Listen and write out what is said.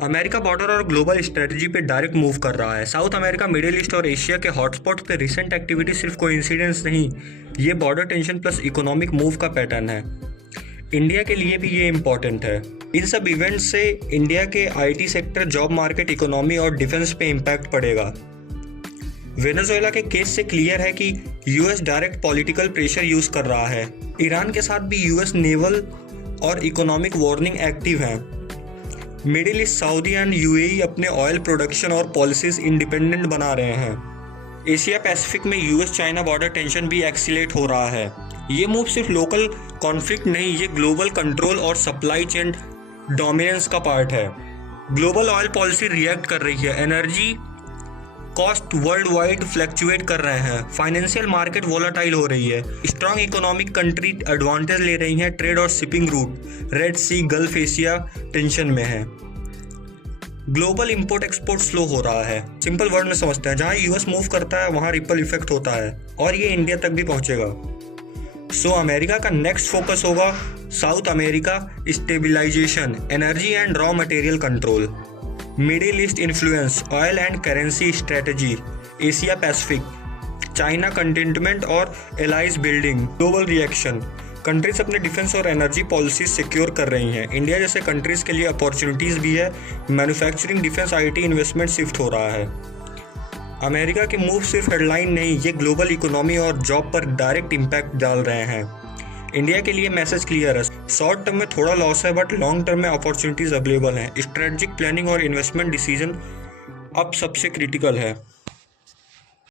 America border और global strategy पे direct move कर रहा है। साउथ अमेरिका, मिडिल ईस्ट और एशिया के हॉटस्पॉट पे रिसेंट एक्टिविटी सिर्फ कोइंसिडेंस नहीं, ये border tension plus economic move का पैटर्न है। इंडिया के लिए भी ये इम्पॉर्टेंट है। इन सब इवेंट्स से इंडिया के IT sector, job market, economy और डिफेंस पे इम्पैक्ट पड़ेगा। वेनेजुएला के केस से क्लियर है कि US direct political pressure use कर रहा है। ईरान के साथ भी यूएस नेवल और इकोनॉमिक वार्निंग एक्टिव हैं। Middle east, Saudi and UAE अपने ऑयल प्रोडक्शन और पॉलिसीज इंडिपेंडेंट बना रहे हैं। एशिया पैसिफिक में यूएस चाइना बॉर्डर टेंशन भी एक्सीलेट हो रहा है। ये मूव सिर्फ लोकल कॉन्फ्लिक्ट नहीं, ये ग्लोबल कंट्रोल और सप्लाई चेन डोमिनेंस का पार्ट है। ग्लोबल ऑयल पॉलिसी रिएक्ट कर रही है, energy cost world wide fluctuate कर रहे हैं, फाइनेंशियल मार्केट वोलाटाइल हो रही है, स्ट्रॉन्ग इकोनॉमिक कंट्री एडवांटेज ले रही हैं, ट्रेड और शिपिंग रूट रेड सी, गल्फ एशिया टेंशन में है। ग्लोबल इंपोर्ट एक्सपोर्ट स्लो हो रहा है। सिंपल वर्ड में समझते हैं, जहां यूएस मूव करता है वहां रिपल इफेक्ट होता है और ये इंडिया तक भी पहुंचेगा। सो अमेरिका का नेक्स्ट फोकस होगा South America stabilisation, energy and raw material control, Middle East influence, oil and currency strategy, Asia Pacific, China containment और allies building, global reaction. Countries अपने डिफेंस और एनर्जी पॉलिसीज सिक्योर कर रही हैं। India जैसे countries के लिए अपॉर्चुनिटीज़ भी है। Manufacturing, defence, IT investment shift हो रहा है। अमेरिका के मूव सिर्फ हेडलाइन नहीं, ये ग्लोबल इकोनॉमी और जॉब पर डायरेक्ट इम्पैक्ट डाल रहे हैं। इंडिया के लिए मैसेज क्लियर है, शॉर्ट टर्म में थोड़ा लॉस है बट लॉन्ग टर्म में अपॉर्चुनिटीज़ अवेलेबल हैं। स्ट्रेटजिक प्लानिंग और इन्वेस्टमेंट डिसीजन अब सबसे क्रिटिकल है।